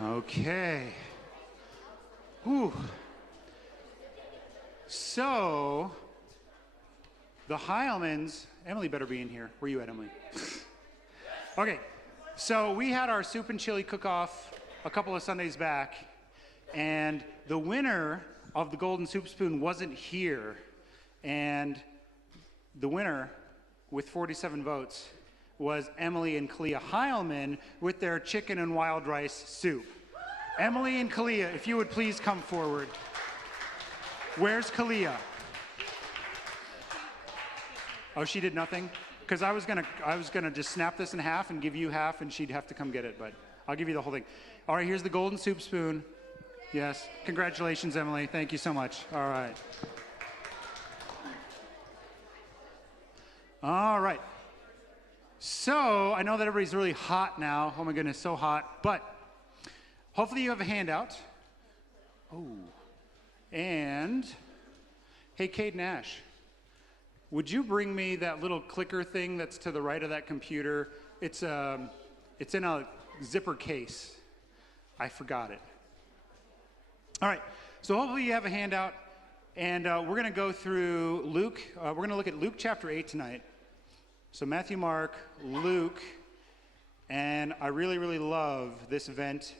Okay. Whew. So, the Heilmans, Emily better be in here. Where you at, Emily? Okay, so we had our soup and chili cook-off a couple of Sundays back, and the winner of the Golden Soup Spoon wasn't here, and the winner with 47 votes was Emily and Kalia Heilman with their chicken and wild rice soup. Emily and Kalia, if you would please come forward. Where's Kalia? Oh, she did nothing? Because I was gonna just snap this in half and give you half, and she'd have to come get it, but I'll give you the whole thing. All right, here's the Golden Soup Spoon. Yes, congratulations, Emily. Thank you so much. All right. All right. So, I know that everybody's really hot now. Oh my goodness, so hot. But hopefully you have a handout. Oh. And, hey, Cade Nash, would you bring me that little clicker thing that's to the right of that computer? It's in a zipper case. I forgot it. All right, so hopefully you have a handout. And we're going to go through Luke. We're going to look at Luke chapter 8 tonight. So Matthew, Mark, Luke, and I really, really love this event.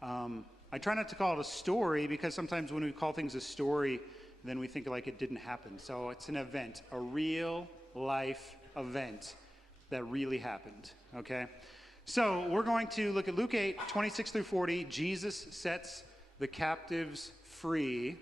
I try not to call it a story because sometimes when we call things a story, then we think like it didn't happen. So it's an event, a real life event that really happened, okay? So we're going to look at Luke 8, 26 through 40. Jesus sets the captives free.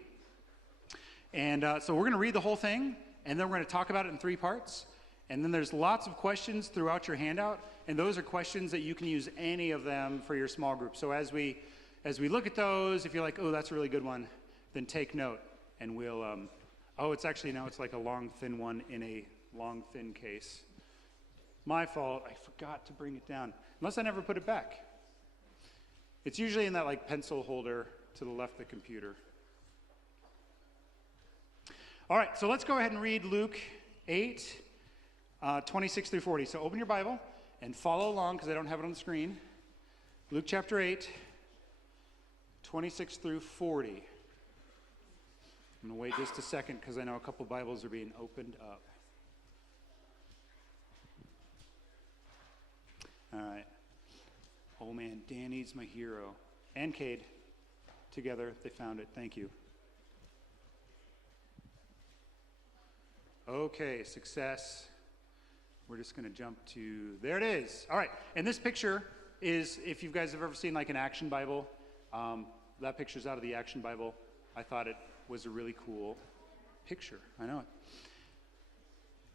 And so we're going to read the whole thing, and then we're going to talk about it in 3 parts. And then there's lots of questions throughout your handout, and those are questions that you can use any of them for your small group. So as we look at those, if you're like, oh, that's a really good one, then take note, and we'll, it's actually now it's like a long, thin one in a long, thin case. My fault, I forgot to bring it down, unless I never put it back. It's usually in that like pencil holder to the left of the computer. All right, so let's go ahead and read Luke 8, 26 through 40. So open your Bible and follow along because I don't have it on the screen. Luke chapter 8, 26 through 40. I'm going to wait just a second because I know a couple Bibles are being opened up. All right. Oh man, Danny's my hero. And Cade. Together, they found it. Thank you. Okay, success. We're just going to jump to, there it is. All right, and this picture is, if you guys have ever seen like an Action Bible, that picture's out of the Action Bible. I thought it was a really cool picture. I know it.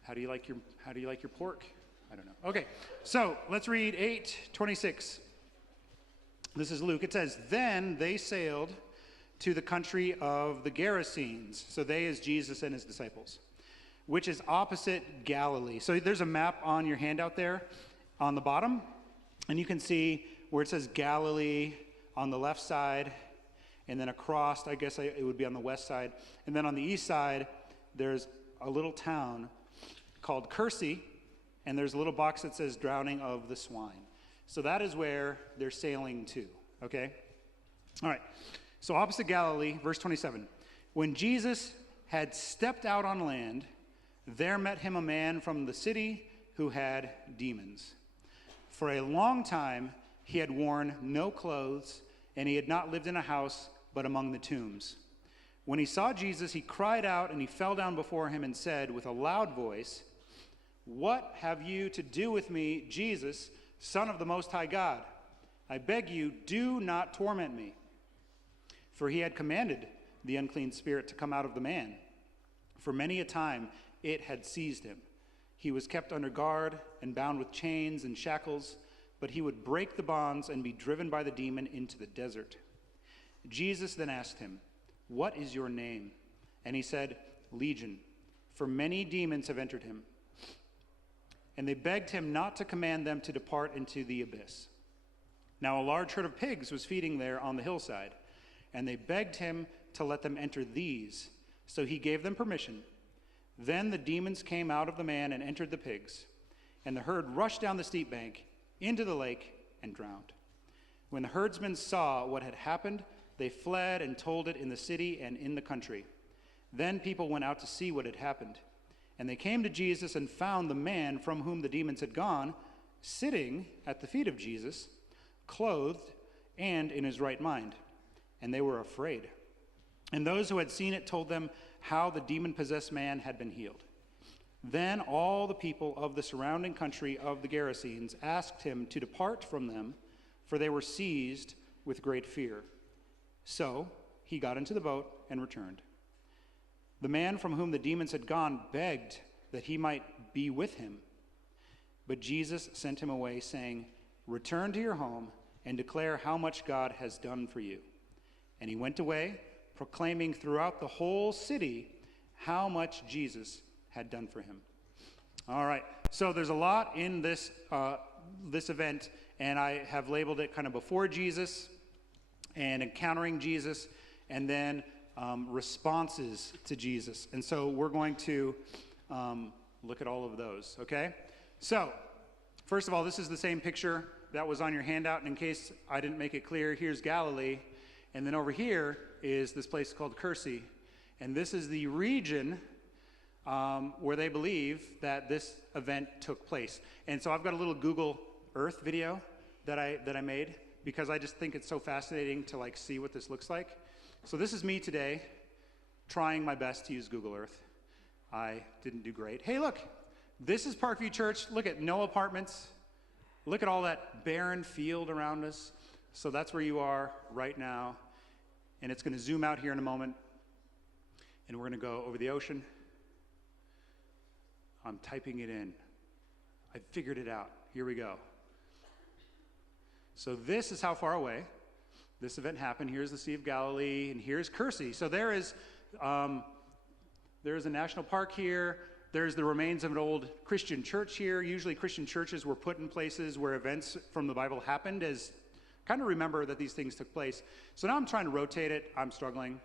How do you like your pork? I don't know. Okay, so let's read 8:26. This is Luke. It says, then they sailed to the country of the Gerasenes. So they is Jesus and his disciples, which is opposite Galilee. So there's a map on your handout there on the bottom, and you can see where it says Galilee on the left side, and then across, I guess it would be on the west side, and then on the east side, there's a little town called Kersey, and there's a little box that says drowning of the swine. So that is where they're sailing to, okay? All right, so opposite Galilee, verse 27. When Jesus had stepped out on land, there met him a man from the city who had demons. For a long time he had worn no clothes, and he had not lived in a house but among the tombs. When he saw Jesus, he cried out and he fell down before him and said with a loud voice, "What have you to do with me, Jesus, Son of the Most High God? I beg you, do not torment me." For he had commanded the unclean spirit to come out of the man. For many a time it had seized him. He was kept under guard and bound with chains and shackles, but he would break the bonds and be driven by the demon into the desert. Jesus then asked him, "What is your name?" And he said, "Legion, for many demons have entered him." And they begged him not to command them to depart into the abyss. Now a large herd of pigs was feeding there on the hillside, and they begged him to let them enter these. So he gave them permission. Then the demons came out of the man and entered the pigs, and the herd rushed down the steep bank into the lake and drowned. When the herdsmen saw what had happened, they fled and told it in the city and in the country. Then people went out to see what had happened. And they came to Jesus and found the man from whom the demons had gone, sitting at the feet of Jesus, clothed and in his right mind. And they were afraid. And those who had seen it told them how the demon-possessed man had been healed. Then all the people of the surrounding country of the Gerasenes asked him to depart from them, for they were seized with great fear. So he got into the boat and returned. The man from whom the demons had gone begged that he might be with him. But Jesus sent him away, saying, "Return to your home and declare how much God has done for you." And he went away, proclaiming throughout the whole city how much Jesus had done for him. All right, so there's a lot in this event, and I have labeled it kind of before Jesus and encountering Jesus, and then responses to Jesus. And so we're going to look at all of those, okay? So, first of all, this is the same picture that was on your handout, and in case I didn't make it clear, here's Galilee, and then over here is this place called Cursey, and this is the region where they believe that this event took place. And so I've got a little Google Earth video that I made, because I just think it's so fascinating to like see what this looks like. So this is me today, trying my best to use Google Earth. I didn't do great. Hey, look, this is Parkview Church. Look at no apartments. Look at all that barren field around us. So that's where you are right now. And it's going to zoom out here in a moment. And we're going to go over the ocean. I'm typing it in. I figured it out. Here we go. So this is how far away this event happened. Here's the Sea of Galilee, and here's Cursey. So there is a national park here. There's the remains of an old Christian church here. Usually Christian churches were put in places where events from the Bible happened, as kind of remember that these things took place. So now I'm trying to rotate it. I'm struggling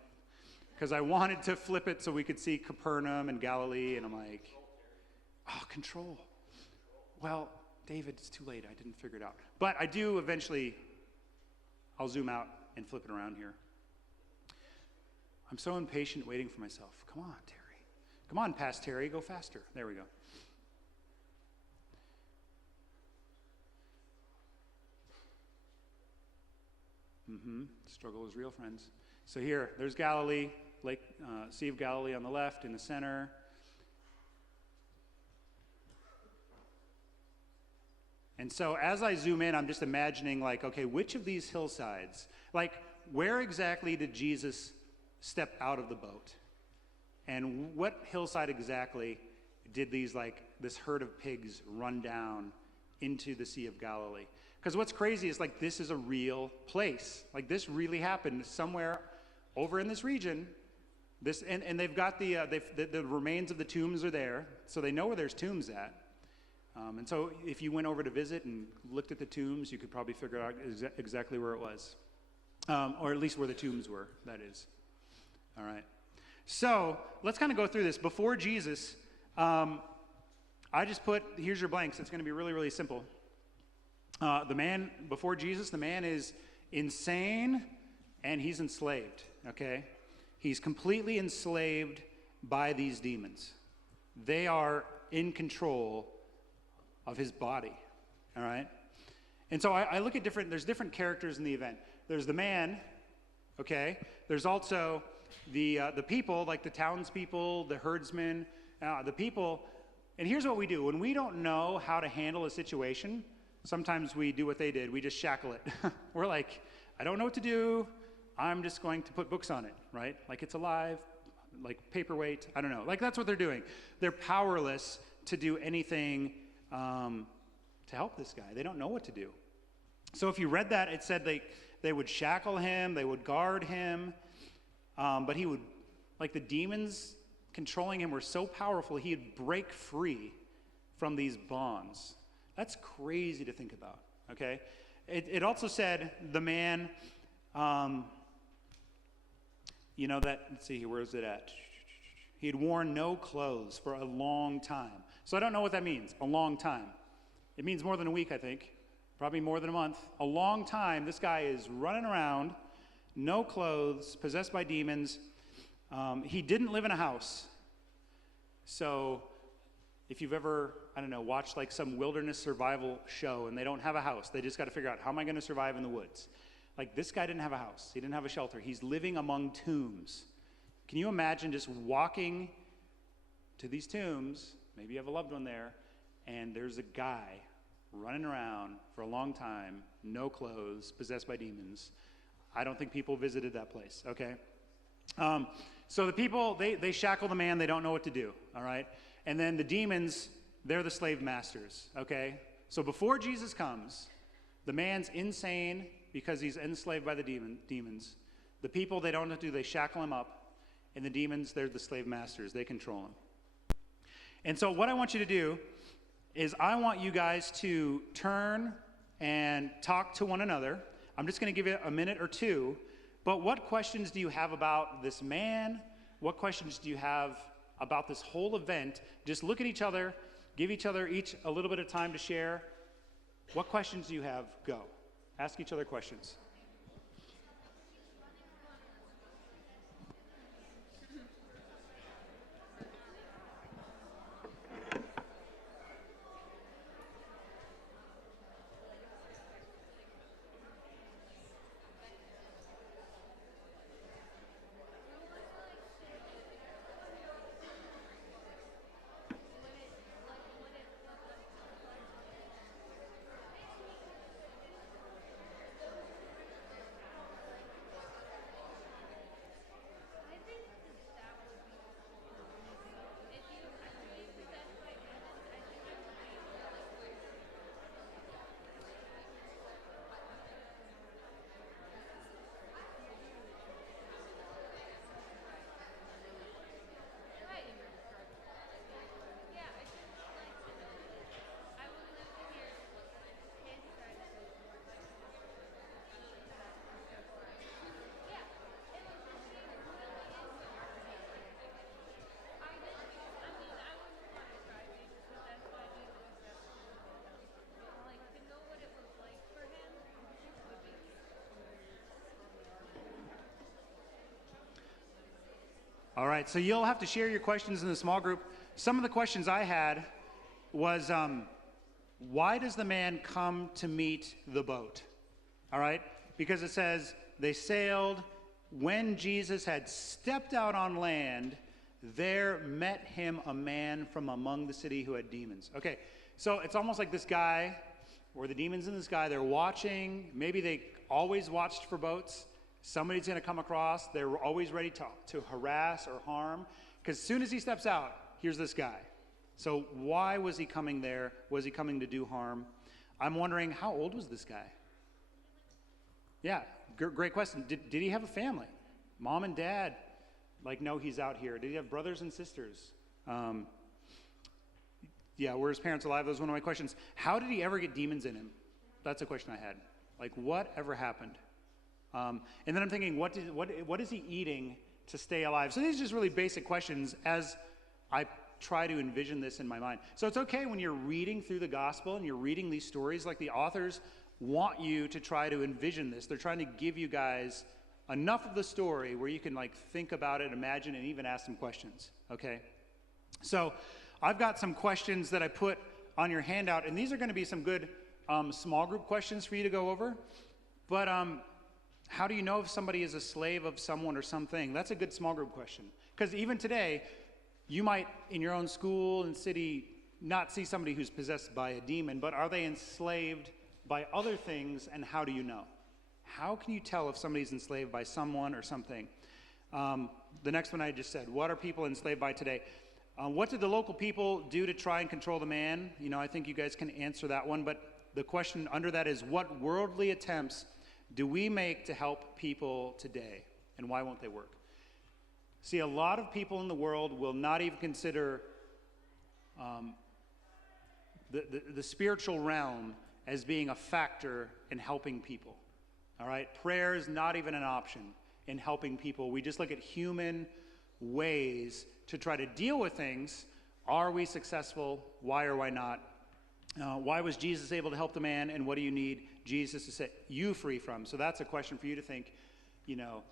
because I wanted to flip it so we could see Capernaum and Galilee, and I'm like, oh, control. Well, David, it's too late. I didn't figure it out. But I do eventually, I'll zoom out and flip it around here. I'm so impatient waiting for myself. Come on, Terry. Come on, past Terry, go faster. There we go. Struggle is real, friends. So here, there's Galilee, Sea of Galilee on the left, in the center. And so as I zoom in, I'm just imagining, like, okay, which of these hillsides, like, where exactly did Jesus step out of the boat? And what hillside exactly did this herd of pigs run down into the Sea of Galilee? Because what's crazy is, like, this is a real place. Like, this really happened somewhere over in this region. And they've got the remains of the tombs are there, so they know where there's tombs at. And so if you went over to visit and looked at the tombs, you could probably figure out exactly where it was. Or at least where the tombs were, that is. All right. So let's kind of go through this. Before Jesus, I just put, here's your blanks. It's going to be really, really simple. Before Jesus, the man is insane and he's enslaved, okay? He's completely enslaved by these demons. They are in control of his body, all right? And so I look at there's different characters in the event. There's the man, okay? There's also the people, like the townspeople, the herdsmen, the people. And here's what we do. When we don't know how to handle a situation, sometimes we do what they did. We just shackle it. We're like, I don't know what to do. I'm just going to put books on it, right? Like it's alive, like paperweight. I don't know. Like that's what they're doing. They're powerless to do anything to help this guy. They don't know what to do. So if you read that, it said they would shackle him, they would guard him, but he would, like the demons controlling him were so powerful, he'd break free from these bonds. That's crazy to think about, okay? It also said the man, let's see here, where is it at? He had worn no clothes for a long time. So I don't know what that means, a long time. It means more than a week, I think. Probably more than a month. A long time, this guy is running around, no clothes, possessed by demons. He didn't live in a house. So if you've ever, watched like some wilderness survival show and they don't have a house, they just got to figure out, how am I going to survive in the woods? Like this guy didn't have a house. He didn't have a shelter. He's living among tombs. Can you imagine just walking to these tombs? Maybe you have a loved one there, and there's a guy running around for a long time, no clothes, possessed by demons. I don't think people visited that place, okay? So the people, they shackle the man, they don't know what to do, all right? And then the demons, they're the slave masters, okay? So before Jesus comes, the man's insane because he's enslaved by the demons. The people, they don't know what to do, they shackle him up. And the demons, they're the slave masters, they control him. And so what I want you to do is I want you guys to turn and talk to one another. I'm just going to give you a minute or two. But what questions do you have about this man? What questions do you have about this whole event? Just look at each other, give each other each a little bit of time to share. What questions do you have? Go. Ask each other questions. All right, so you'll have to share your questions in the small group. Some of the questions I had was, why does the man come to meet the boat? All right, because it says they sailed. When Jesus had stepped out on land, there met him a man from among the city who had demons. Okay, so it's almost like this guy, or the demons in this guy, they're watching. Maybe they always watched for boats. Somebody's going to come across. They're always ready to harass or harm. Because as soon as he steps out, here's this guy. So why was he coming there? Was he coming to do harm? I'm wondering, how old was this guy? Yeah, great question. Did he have a family? Mom and dad? Like, no, he's out here. Did he have brothers and sisters? Were his parents alive? That was one of my questions. How did he ever get demons in him? That's a question I had. Like, what ever happened? And then I'm thinking, what is he eating to stay alive? So these are just really basic questions as I try to envision this in my mind. So it's okay when you're reading through the gospel and you're reading these stories, like the authors want you to try to envision this. They're trying to give you guys enough of the story where you can like think about it, imagine, and even ask some questions, okay? So I've got some questions that I put on your handout, and these are going to be some good small group questions for you to go over. But How do you know if somebody is a slave of someone or something? That's a good small group question. Because even today, you might, in your own school and city, not see somebody who's possessed by a demon, but are they enslaved by other things, and how do you know? How can you tell if somebody's enslaved by someone or something? The next one I just said, what are people enslaved by today? What did the local people do to try and control the man? You know, I think you guys can answer that one, but the question under that is, what worldly attempts do we make to help people today, and why won't they work? See, a lot of people in the world will not even consider the spiritual realm as being a factor in helping people, all right? Prayer is not even an option in helping people. We just look at human ways to try to deal with things. Are we successful? Why or why not? Why was Jesus able to help the man, and what do you need Jesus to set you free from? So that's a question for you to think, you know,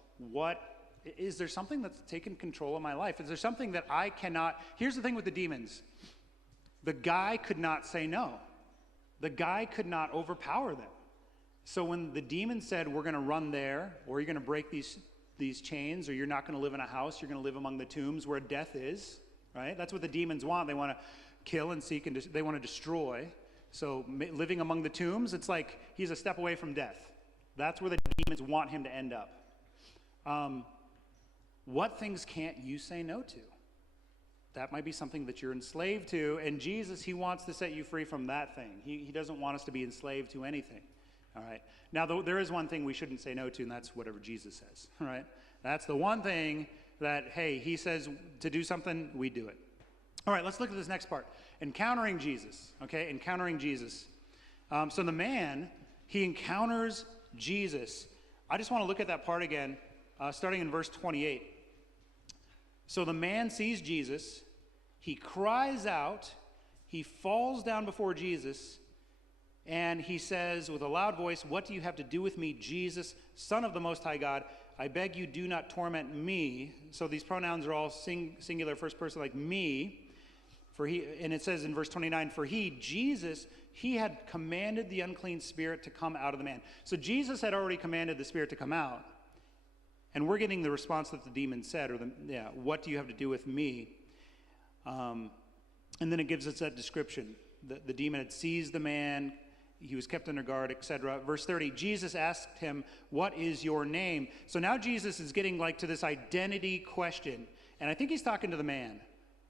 is there something that's taken control of my life? Is there something that I cannot? Here's the thing with the demons. The guy could not say no. The guy could not overpower them. So when the demon said, we're going to run there, or you're going to break these chains, or you're not going to live in a house, you're going to live among the tombs where death is, right? That's what the demons want. They want to kill and seek, and they want to destroy. So living among the tombs, it's like he's a step away from death. That's where the demons want him to end up. What things can't you say no to? That might be something that you're enslaved to, and Jesus, he wants to set you free from that thing. He doesn't want us to be enslaved to anything, all right? Now, there is one thing we shouldn't say no to, and that's whatever Jesus says, all right? That's the one thing that, hey, he says to do something, we do it. All right, let's look at this next part. Encountering Jesus, okay? Encountering Jesus. So the man, he encounters Jesus. I just want to look at that part again, starting in verse 28. So the man sees Jesus, he cries out, he falls down before Jesus, and he says with a loud voice, what do you have to do with me, Jesus, Son of the Most High God? I beg you, do not torment me. So these pronouns are all singular first person, like me. And it says in verse 29, for he, Jesus, he had commanded the unclean spirit to come out of the man. So Jesus had already commanded the spirit to come out. And we're getting the response that the demon said, what do you have to do with me? And then it gives us that description. The demon had seized the man, he was kept under guard, etc. Verse 30, Jesus asked him, what is your name? So now Jesus is getting like to this identity question. And I think he's talking to the man.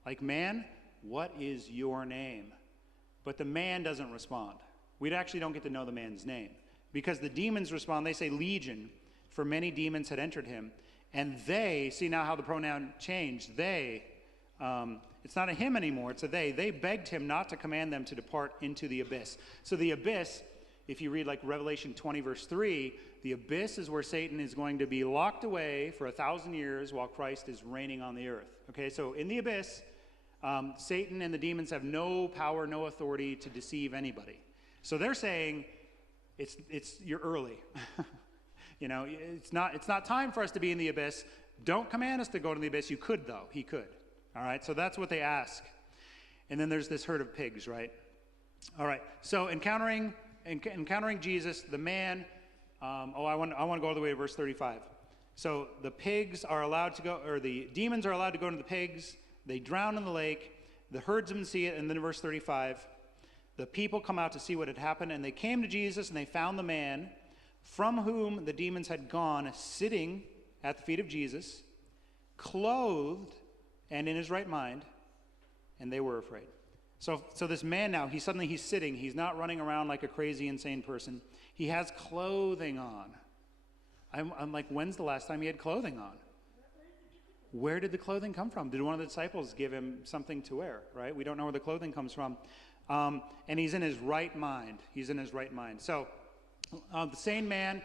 Like, man, what is your name? But the man doesn't respond. We actually don't get to know the man's name. Because the demons respond, they say legion. For many demons had entered him, and they, see now how the pronoun changed, they, it's not a him anymore, it's a they begged him not to command them to depart into the abyss. So the abyss, if you read like Revelation 20 verse 3, the abyss is where Satan is going to be locked away for 1,000 years while Christ is reigning on the earth. Okay, so in the abyss, Satan and the demons have no power, no authority to deceive anybody. So they're saying, you're early. You know, it's not time for us to be in the abyss. Don't command us to go to the abyss. You could, though. He could. All right, so that's what they ask. And then there's this herd of pigs, right? All right, so encountering Jesus, the man, I want to go all the way to verse 35. So the pigs are allowed to go, or the demons are allowed to go into the pigs. They drown in the lake. The herdsmen see it, and then verse 35, the people come out to see what had happened, and they came to Jesus, and they found the man from whom the demons had gone, sitting at the feet of Jesus, clothed and in his right mind, and they were afraid. So this man now, he's sitting. He's not running around like a crazy, insane person. He has clothing on. I'm like, when's the last time he had clothing on? Where did the clothing come from? Did one of the disciples give him something to wear, right? We don't know where the clothing comes from. And he's in his right mind. He's in his right mind. So the man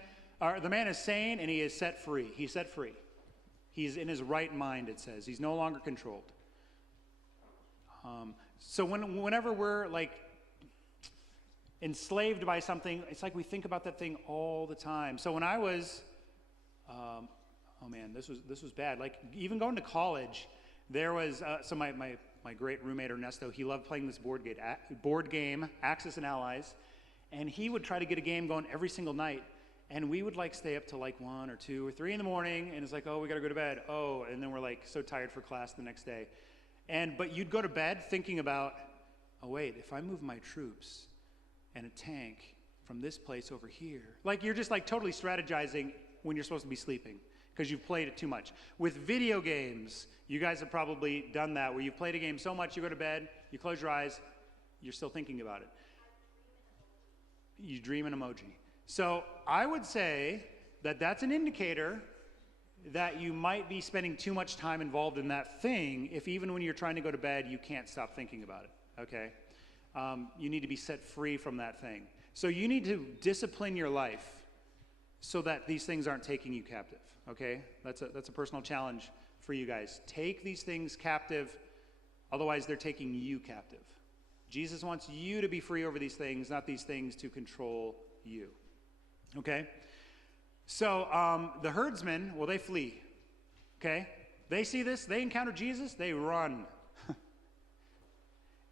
is sane, and he is set free. He's set free. He's in his right mind, it says. He's no longer controlled. So whenever we're like enslaved by something, it's like we think about that thing all the time. So when I was, this was bad. Like even going to college, there was my great roommate Ernesto. He loved playing this board game, Axis and Allies. And he would try to get a game going every single night. And we would like stay up till like 1 or 2 or 3 in the morning, and it's like, oh, we got to go to bed. Oh, and then we're like so tired for class the next day. But you'd go to bed thinking about, oh, wait, if I move my troops and a tank from this place over here. Like you're just like totally strategizing when you're supposed to be sleeping because you've played it too much. With video games, you guys have probably done that where you've played a game so much, you go to bed, you close your eyes, you're still thinking about it. You dream an emoji. So I would say that that's an indicator that you might be spending too much time involved in that thing if even when you're trying to go to bed, you can't stop thinking about it, okay? You need to be set free from that thing. So you need to discipline your life so that these things aren't taking you captive, okay? That's a personal challenge for you guys. Take these things captive, otherwise they're taking you captive. Jesus wants you to be free over these things, not these things to control you, okay? So the herdsmen, well, they flee, okay? They see this, they encounter Jesus, they run.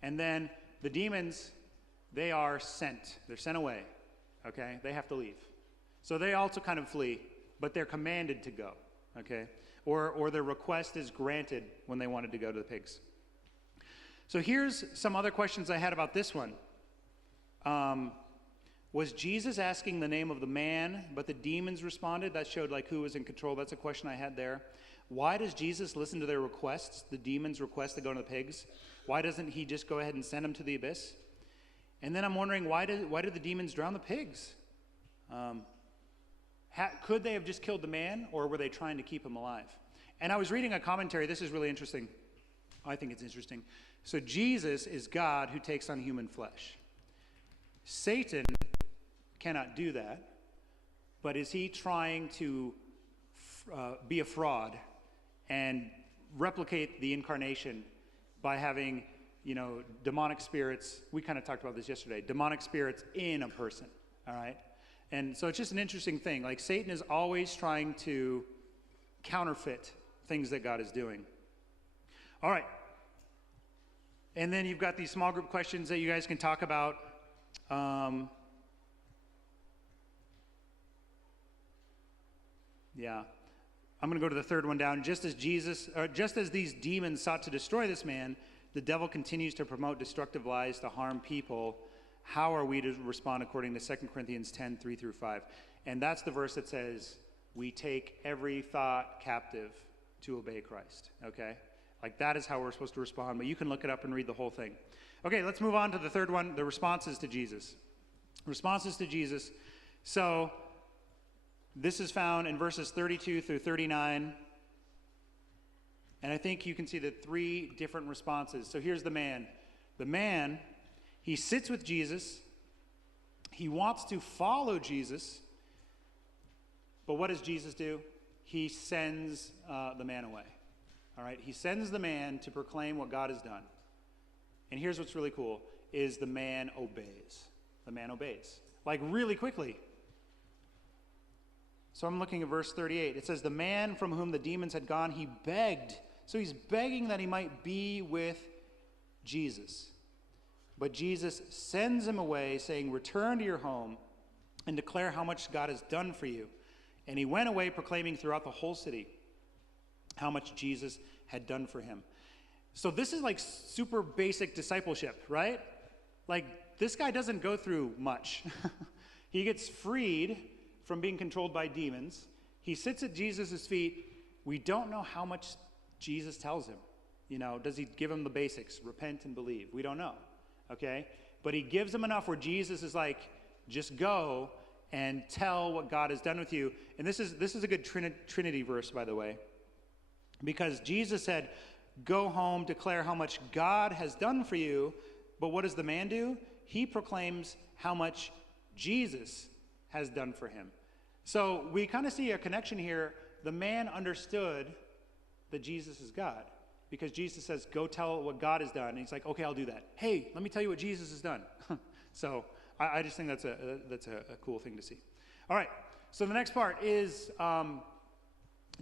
And then the demons, they are sent. They're sent away, okay? They have to leave. So they also kind of flee, but they're commanded to go, okay? Or their request is granted when they wanted to go to the pigs. So here's some other questions I had about this one. Was Jesus asking the name of the man, but the demons responded? That showed like who was in control. That's a question I had there. Why does Jesus listen to their requests, the demons' request to go to the pigs? Why doesn't he just go ahead and send them to the abyss? And then I'm wondering, why did the demons drown the pigs? Could they have just killed the man, or were they trying to keep him alive? And I was reading a commentary. This is really interesting. I think it's interesting. So Jesus is God who takes on human flesh. Satan cannot do that, but is he trying to be a fraud and replicate the incarnation by having, demonic spirits? We kind of talked about this yesterday. Demonic spirits in a person, all right? And so it's just an interesting thing. Like Satan is always trying to counterfeit things that God is doing. All right. And then you've got these small group questions that you guys can talk about. Yeah. I'm going to go to the third one down. Just as these demons sought to destroy this man, the devil continues to promote destructive lies to harm people. How are we to respond according to 2 Corinthians 10, 3 through 5? And that's the verse that says, we take every thought captive to obey Christ, okay? Like that is how we're supposed to respond, but you can look it up and read the whole thing. Okay, let's move on to the third one, the responses to Jesus. Responses to Jesus. So this is found in verses 32 through 39. And I think you can see the 3 different responses. So here's the man. The man, he sits with Jesus. He wants to follow Jesus. But what does Jesus do? He sends the man away. All right? He sends the man to proclaim what God has done. And here's what's really cool, is the man obeys. The man obeys. Like really quickly. So I'm looking at verse 38. It says, the man from whom the demons had gone, he begged. So he's begging that he might be with Jesus. But Jesus sends him away, saying, return to your home and declare how much God has done for you. And he went away proclaiming throughout the whole city how much Jesus had done for him. So this is like super basic discipleship, right? Like this guy doesn't go through much. He gets freed from being controlled by demons. He sits at Jesus' feet. We don't know how much Jesus tells him. Does he give him the basics? Repent and believe. We don't know, okay? But he gives him enough where Jesus is like, just go and tell what God has done with you. And this is a good Trinity verse, by the way, because Jesus said, go home, declare how much God has done for you. But what does the man do? He proclaims how much Jesus has done for him. So we kind of see a connection here. The man understood that Jesus is God because Jesus says, go tell what God has done. And he's like, okay, I'll do that. Hey, let me tell you what Jesus has done. So I just think that's a cool thing to see. All right. So the next part is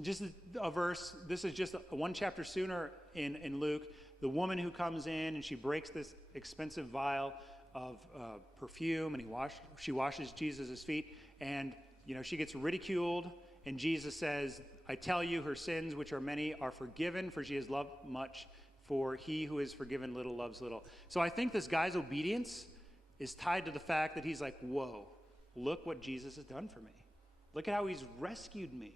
just a verse. This is just one chapter sooner in Luke. The woman who comes in and she breaks this expensive vial of perfume, and she washes Jesus' feet, and she gets ridiculed, and Jesus says, I tell you, her sins, which are many, are forgiven, for she has loved much, for he who is forgiven little loves little. So I think this guy's obedience is tied to the fact that he's like, whoa, look what Jesus has done for me. Look at how he's rescued me.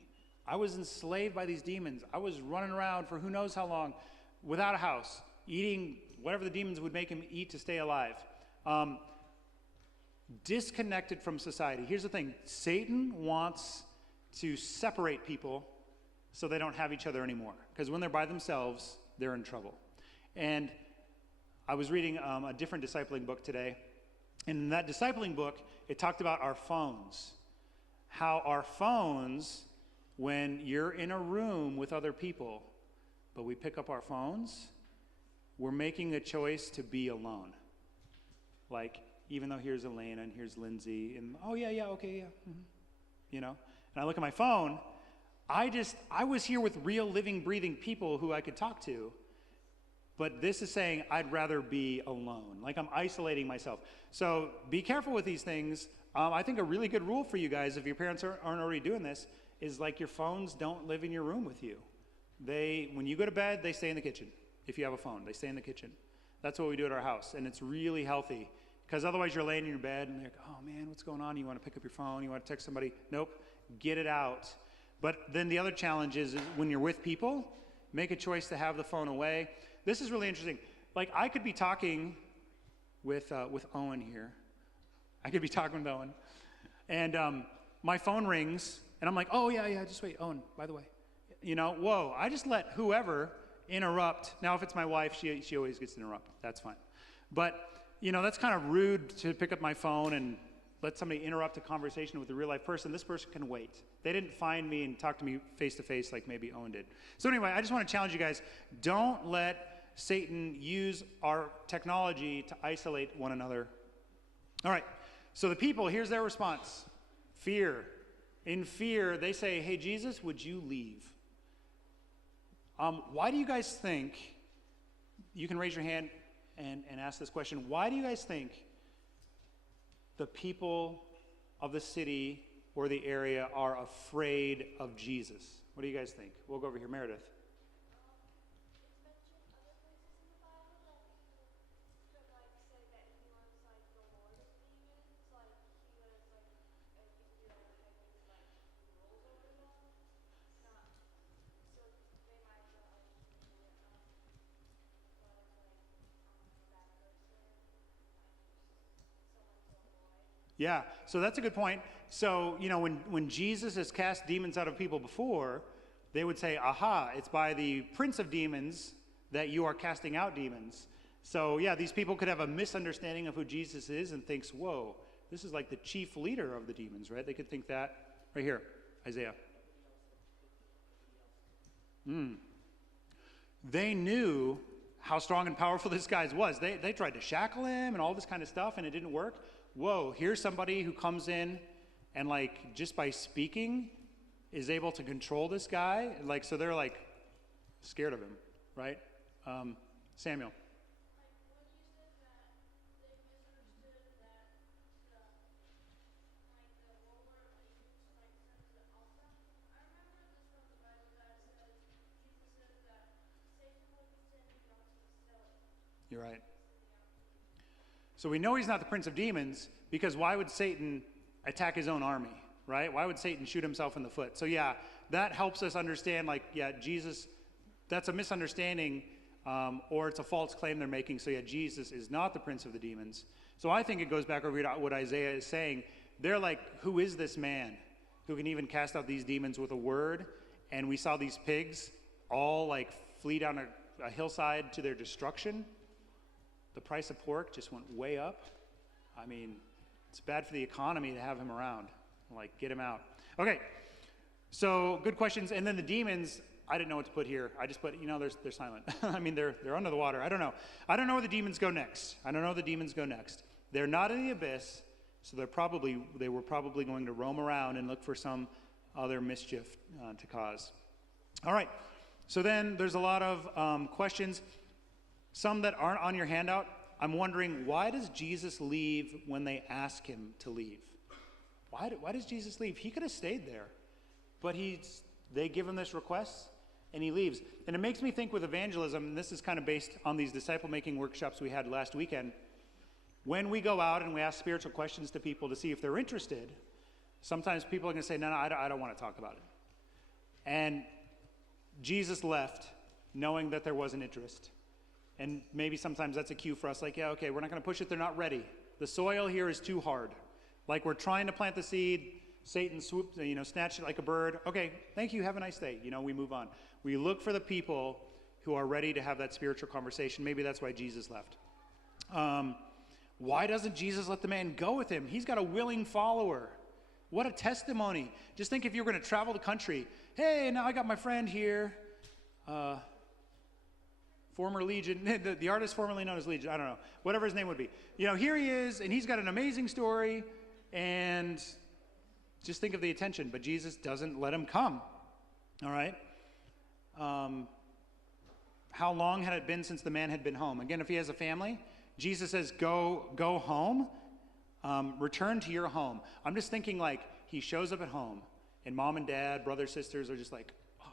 I was enslaved by these demons. I was running around for who knows how long without a house, eating whatever the demons would make him eat to stay alive. Disconnected from society. Here's the thing. Satan wants to separate people so they don't have each other anymore. Because when they're by themselves, they're in trouble. And I was reading a different discipling book today. And in that discipling book, it talked about our phones. How our phones, when you're in a room with other people, but we pick up our phones, we're making a choice to be alone. Like, even though here's Elena and here's Lindsay, and okay. And I look at my phone, I was here with real living, breathing people who I could talk to, but this is saying I'd rather be alone. Like I'm isolating myself. So be careful with these things. I think a really good rule for you guys, if your parents aren't already doing this, is like your phones don't live in your room with you. When you go to bed, they stay in the kitchen. If you have a phone, they stay in the kitchen. That's what we do at our house, and it's really healthy. Because otherwise you're laying in your bed and they're like, oh man, what's going on? You want to pick up your phone, you want to text somebody. Nope, get it out. But then the other challenge is when you're with people, make a choice to have the phone away. This is really interesting. Like I could be talking with Owen here. I could be talking with Owen. And my phone rings and I'm like, oh yeah, just wait, Owen, by the way. Whoa, I just let whoever interrupt. Now if it's my wife, she always gets to interrupt. That's fine. But that's kind of rude to pick up my phone and let somebody interrupt a conversation with a real life person. This person can wait. They didn't find me and talk to me face to face like maybe Owen did. So anyway, I just want to challenge you guys. Don't let Satan use our technology to isolate one another. All right. So the people, here's their response. Fear. In fear, they say, hey, Jesus, would you leave? Why do you guys think, you can raise your hand and ask this question, why do you guys think the people of the city or the area are afraid of Jesus? What do you guys think? We'll go over here, Meredith. Yeah, so that's a good point. So, when Jesus has cast demons out of people before, they would say, aha, it's by the prince of demons that you are casting out demons. So, yeah, these people could have a misunderstanding of who Jesus is and thinks, whoa, this is like the chief leader of the demons, right? They could think that. Right here, Isaiah. They knew how strong and powerful this guy was. They tried to shackle him and all this kind of stuff, and it didn't work. Whoa, here's somebody who comes in and just by speaking is able to control this guy. So they're scared of him, right? Samuel. You're right. So we know he's not the prince of demons because why would Satan attack his own army, right? Why would Satan shoot himself in the foot? So yeah, that helps us understand Jesus, that's a misunderstanding or it's a false claim they're making. So yeah, Jesus is not the prince of the demons. So I think it goes back over to what Isaiah is saying. They're like, who is this man who can even cast out these demons with a word? And we saw these pigs all flee down a hillside to their destruction. The price of pork just went way up. I mean, it's bad for the economy to have him around. Get him out. Okay, so good questions. And then the demons, I didn't know what to put here. I just put, they're silent. I mean, they're under the water. I don't know. I don't know where the demons go next. They're not in the abyss, so they were probably going to roam around and look for some other mischief to cause. All right, so then there's a lot of questions. Some that aren't on your handout. I'm wondering, why does Jesus leave when they ask him to leave? why does Jesus leave? He could have stayed there. But they give him this request, and he leaves. And it makes me think with evangelism, and this is kind of based on these disciple-making workshops we had last weekend, when we go out and we ask spiritual questions to people to see if they're interested, sometimes people are going to say, no, I don't want to talk about it. And Jesus left knowing that there was an interest. And maybe sometimes that's a cue for us, like, yeah, okay, we're not going to push it. They're not ready. The soil here is too hard. Like we're trying to plant the seed. Satan swoops, snatched it like a bird. Okay, thank you. Have a nice day. We move on. We look for the people who are ready to have that spiritual conversation. Maybe that's why Jesus left. Why doesn't Jesus let the man go with him? He's got a willing follower. What a testimony. Just think if you're going to travel the country. Hey, now I got my friend here. Former Legion, the artist formerly known as Legion, I don't know, whatever his name would be. Here he is, and he's got an amazing story, and just think of the attention, but Jesus doesn't let him come, all right? How long had it been since the man had been home? Again, if he has a family, Jesus says, go home, return to your home. I'm just thinking like he shows up at home, and mom and dad, brothers, sisters are just like, oh,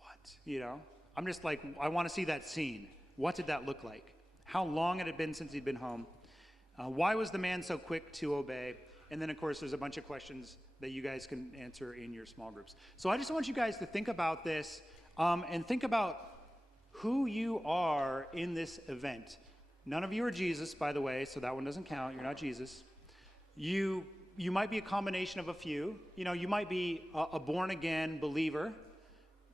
what, I'm just like, I want to see that scene. What did that look like? How long had it been since he'd been home? Why was the man so quick to obey? And then, of course, there's a bunch of questions that you guys can answer in your small groups. So I just want you guys to think about this and think about who you are in this event. None of you are Jesus, by the way, so that one doesn't count. You're not Jesus. You might be a combination of a few. You might be a born-again believer,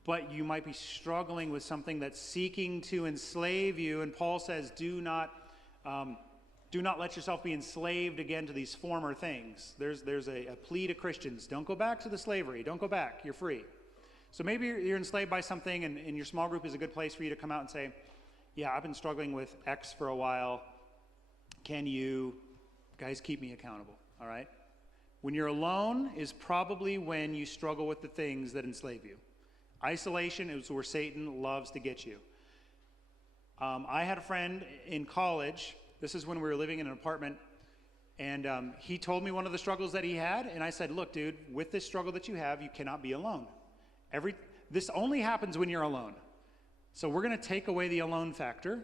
but you might be struggling with something that's seeking to enslave you. And Paul says, do not let yourself be enslaved again to these former things. There's a plea to Christians. Don't go back to the slavery. Don't go back. You're free. So maybe you're enslaved by something, and your small group is a good place for you to come out and say, yeah, I've been struggling with X for a while. Can you guys keep me accountable? All right? When you're alone is probably when you struggle with the things that enslave you. Isolation is where Satan loves to get you. I had a friend in college. This is when we were living in an apartment. And he told me one of the struggles that he had. And I said, look, dude, with this struggle that you have, you cannot be alone. This only happens when you're alone. So we're going to take away the alone factor.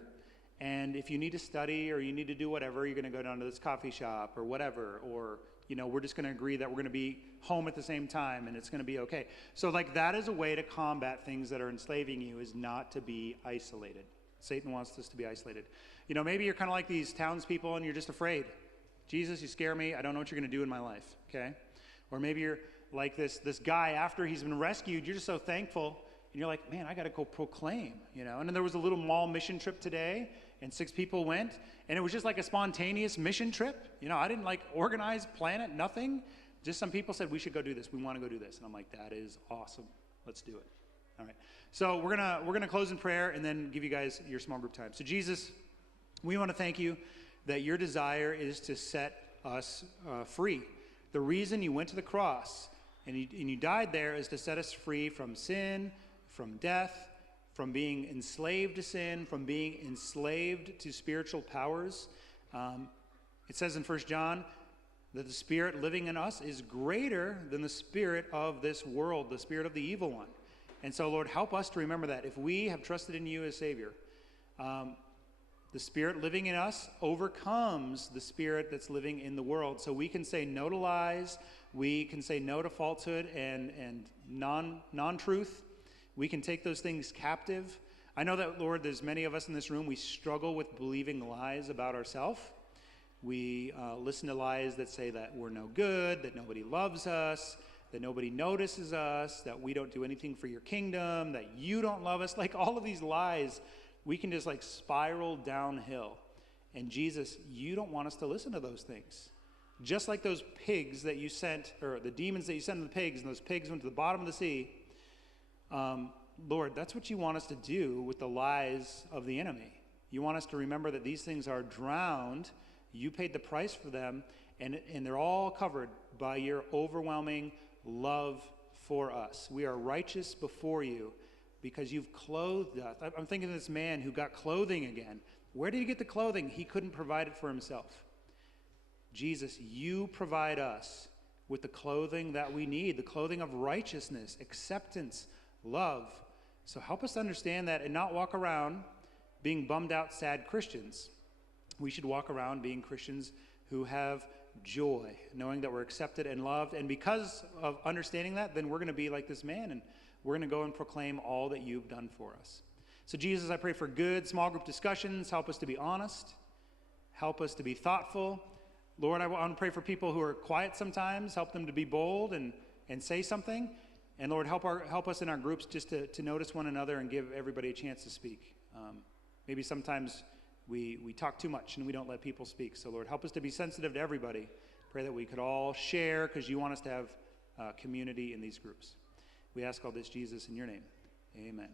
And if you need to study or you need to do whatever, you're going to go down to this coffee shop or whatever. Or we're just going to agree that we're going to be home at the same time and it's going to be okay. So that is a way to combat things that are enslaving you, is not to be isolated. Satan wants us to be isolated. Maybe you're kind of like these townspeople and you're just afraid. Jesus, you scare me. I don't know what you're going to do in my life, okay? Or maybe you're like this guy after he's been rescued. You're just so thankful. And you're like, man, I got to go proclaim, And then there was a little mall mission trip today, and 6 people went, and it was just like a spontaneous mission trip. I didn't organize, plan it, nothing. Just some people said, we should go do this. We want to go do this. And I'm like, that is awesome. Let's do it. All right. So we're gonna close in prayer and then give you guys your small group time. So Jesus, we want to thank you that your desire is to set us free. The reason you went to the cross and you died there is to set us free from sin, from death, from being enslaved to sin, from being enslaved to spiritual powers. It says in 1 John that the spirit living in us is greater than the spirit of this world, the spirit of the evil one. And so, Lord, help us to remember that. If we have trusted in you as Savior, the spirit living in us overcomes the spirit that's living in the world. So we can say no to lies, we can say no to falsehood and non-truth. We can take those things captive. I know that, Lord, there's many of us in this room, we struggle with believing lies about ourselves. We listen to lies that say that we're no good, that nobody loves us, that nobody notices us, that we don't do anything for your kingdom, that you don't love us. All of these lies, we can just spiral downhill. And Jesus, you don't want us to listen to those things. Just like those pigs that you sent, or the demons that you sent to the pigs, and those pigs went to the bottom of the sea. Lord, that's what you want us to do with the lies of the enemy. You want us to remember that these things are drowned. You paid the price for them, and they're all covered by your overwhelming love for us. We are righteous before you because you've clothed us. I'm thinking of this man who got clothing again. Where did he get the clothing? He couldn't provide it for himself. Jesus, you provide us with the clothing that we need, the clothing of righteousness, acceptance, love. So help us understand that and not walk around being bummed out, sad Christians. We should walk around being Christians who have joy, knowing that we're accepted and loved. And because of understanding that, then we're going to be like this man, and we're going to go and proclaim all that you've done for us. So Jesus, I pray for good small group discussions. Help us to be honest. Help us to be thoughtful. Lord, I want to pray for people who are quiet sometimes. Help them to be bold and say something. And Lord, help us in our groups just to notice one another and give everybody a chance to speak. Maybe sometimes we talk too much and we don't let people speak. So Lord, help us to be sensitive to everybody. Pray that we could all share, because you want us to have community in these groups. We ask all this, Jesus, in your name. Amen.